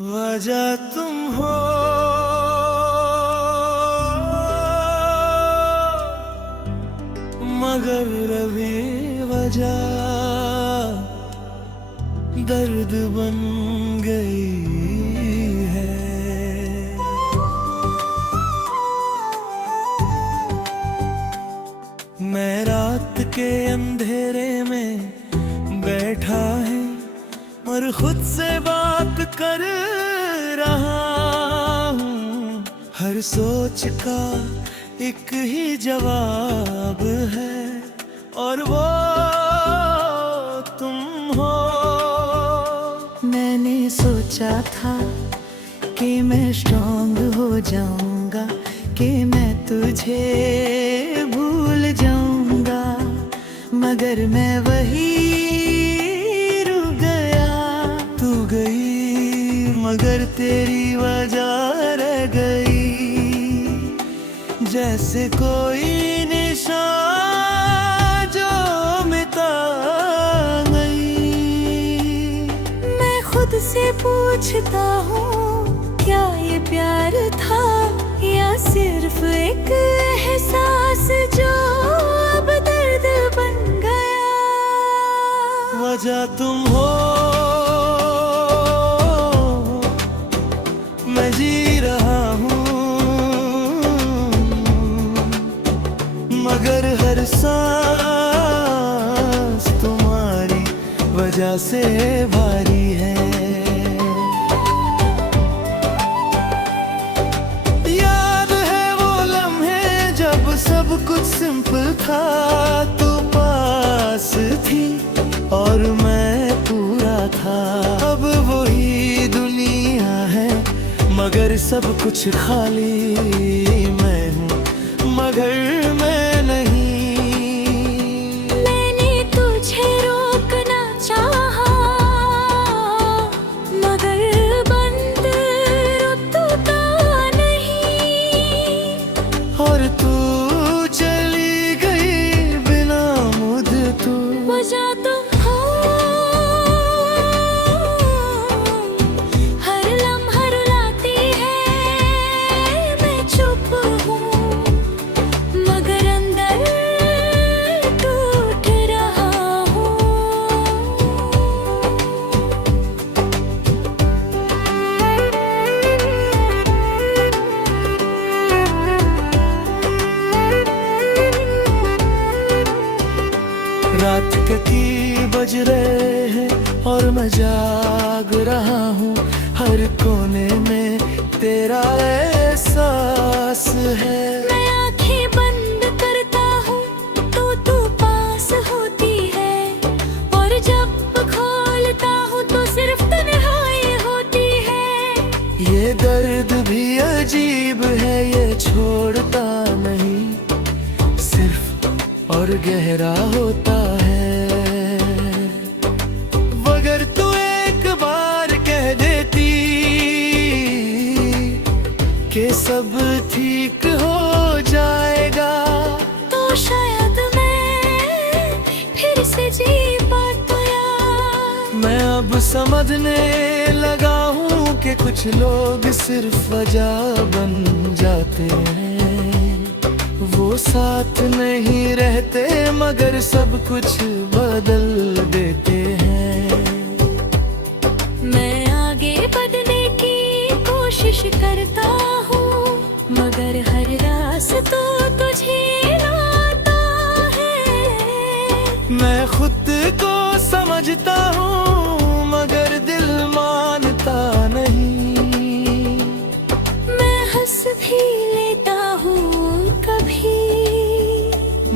वजह तुम हो, मगर अभी वजह दर्द बन गई है। मैं रात के अंधेरे में बैठा है और खुद से बात कर रहा हूँ। हर सोच का एक ही जवाब है और वो तुम हो। मैंने सोचा था कि मैं स्ट्रॉन्ग हो जाऊंगा, कि मैं तुझे भूल जाऊंगा, मगर मैं वही रुक गया। तू गई मगर तेरी वजह रह गई, जैसे कोई निशान जो मिटा गई। मैं खुद से पूछता हूँ, क्या ये प्यार था या सिर्फ एक एहसास जो अब दर्द बन गया। वजह तुम हो, मैं जी रहा हूँ, मगर हर सांस तुम्हारी वजह से भारी है। याद है वो लम्हे जब सब कुछ सिंपल था, तू पास थी और मैं पूरा था। अब वही दुनिया है मगर सब कुछ खाली। मैं हूँ मगर मैं नहीं। मैंने तुझे रोकना चाहा, मगर बंद रुकता नहीं। और तू चली गई बिना मुझ तू। वजह तुम हो, हर लम्हा रुलाती है। मैं चुप हूँ मगर अंदर टूट रहा हूँ। रात के 3 बज रहे हैं और मैं जाग रहा हूँ। हर कोने में तेरा एहसास है। मैं आंखें बंद करता हूँ तो तू पास होती है, और जब खोलता हूँ तो सिर्फ तन्हाई होती है। ये दर्द भी अजीब है, ये छोड़ता नहीं, सिर्फ और गहरा होता है। अगर तू एक बार कह देती कि सब ठीक हो जाएगा, तो शायद मैं फिर से जी पाता। मैं अब समझने लगा हूँ कि कुछ लोग सिर्फ वजह बन जाते हैं। वो साथ नहीं रहते मगर सब कुछ बदल देते हैं। मैं आगे बढ़ने की कोशिश करता हूँ, मगर हर रास्ता तुझे लाता है। मैं खुद को समझता हूँ मगर दिल मानता नहीं। मैं हंस भी लेता हूँ कभी,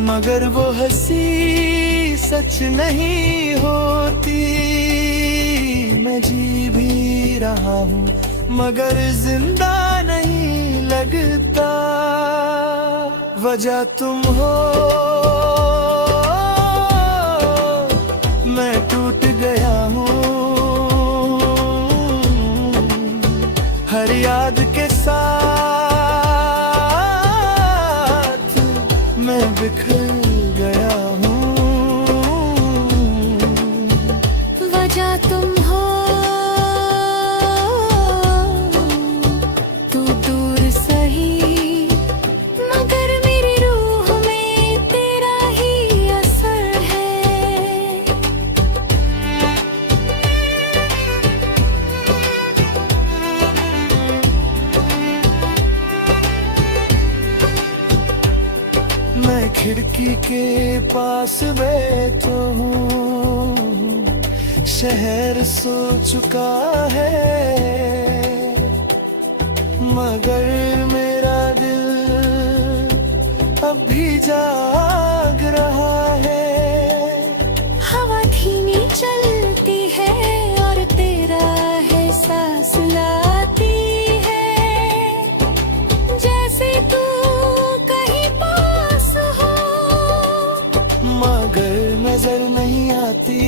मगर वो हंसी सच नहीं होती। मैं जी भी रहा हूँ मगर जिंदा नहीं लगता। वजह तुम हो, मैं टूट गया हूँ। हर याद के साथ मैं बिखर गया हूँ। वजह तुम हो, खिड़की के पास बैठा हूँ, शहर सो चुका है मगर मेरा दिल अब भी जाग रहा है। हवा धीमी चलती है और तेरा है सांस लाती है, जैसे तू कहीं पास हो मगर नजर नहीं आती।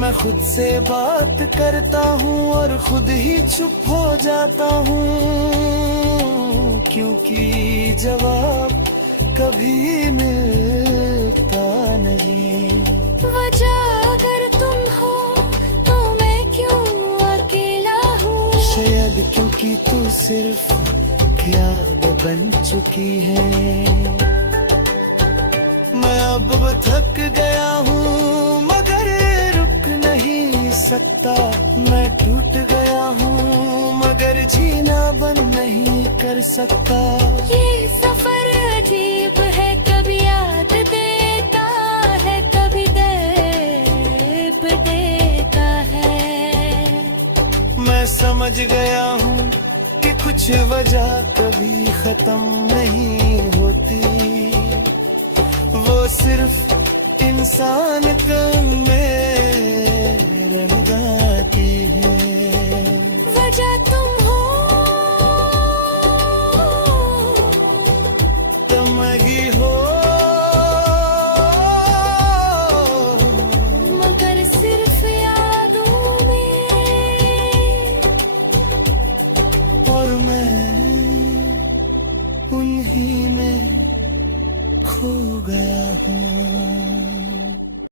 मैं खुद से बात करता हूँ और खुद ही चुप हो जाता हूँ, क्योंकि जवाब कभी मिलता नहीं। वजह अगर तुम हो तो मैं क्यों अकेला हूँ? शायद क्योंकि तू सिर्फ ख्याल बन चुकी है। मैं अब थक गया हूँ मगर रुक नहीं सकता। मैं टूट गया हूँ मगर जीना बंद नहीं कर सकता। ये सफर अजीब है, कभी याद देता है, कभी दर्द देता है। मैं समझ गया हूँ कि कुछ वजह कभी खत्म नहीं होती, वो सिर्फ इंसान कम में रंग गाती है। वजह तुम हो तुम ही हो मगर सिर्फ यादों में, और मैं उन्हीं में खो गया हूँ।